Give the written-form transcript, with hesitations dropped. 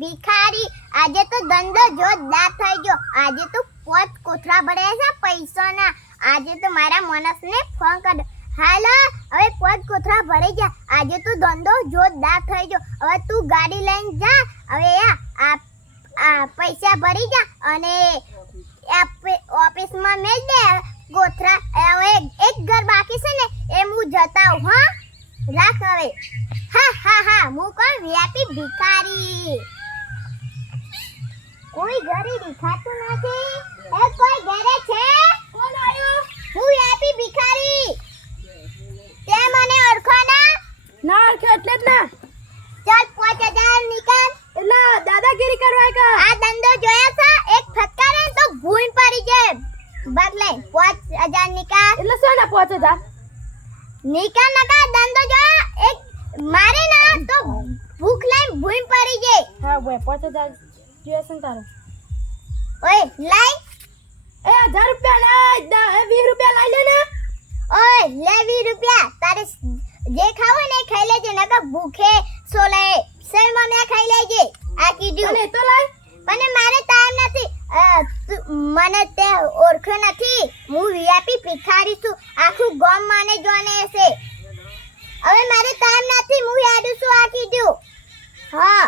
ભિખારી આજે તો ધંધો જોરદાર થઈ ગયો આજે તો પોત કોથળા ભર્યા છે પૈસાના આજે તો મારા માણસને ફોન કર હાલો હવે પોત કોથળા ભરી જા આજે તો ધંધો જોરદાર થઈ ગયો હવે તું ગાડી લઈને જા હવે આ પૈસા ભરી જા અને ઓફિસમાં મેલ દે કોથળા હવે એક ઘર બાકી છે ને એ હું જતા હું હા રાખ હવે હા હું કોણ વ્યાપી ભિખારી કોઈ ઘરે દેખાતું નથી એ કોઈ ઘરે છે કોણ આવ્યું હું વ્યાપી ભિખારી તે મને ઓળખો ના ઓળખે એટલે જ ના ચાલ 5000 નીકળ એટલે દાદાગીરી કરવા કે આ ધંધો જોયા છે એક ફટકારે તો ભૂલ પડી જાય બદલે 5000 નીકળ એટલે સોના 5000 નીકળ નકા ધંધો જોયા એક મારે ના તો ભૂખ લઈને ભૂલ પડી જાય હા બોય 5000 જોઈએ છે તારો ઓય લઈ એ 1000 રૂપિયા ના 20 રૂપિયા લઈ લે ને ઓય લે 20 રૂપિયા તારે જે ખાવ ને ખાઈ લેજે નકા ભૂખે સોલે શેરમાં મે ખાઈ લેજે આ કીધું અને તો લઈ પણ મારે ટાઈમ નથી મને તે ઓળખે નથી હું વીઆઈપી ભિખારી છું આખું ગામ મને જોને છે હવે મારે ટાઈમ નથી હું યાદ છું આ કીધું હા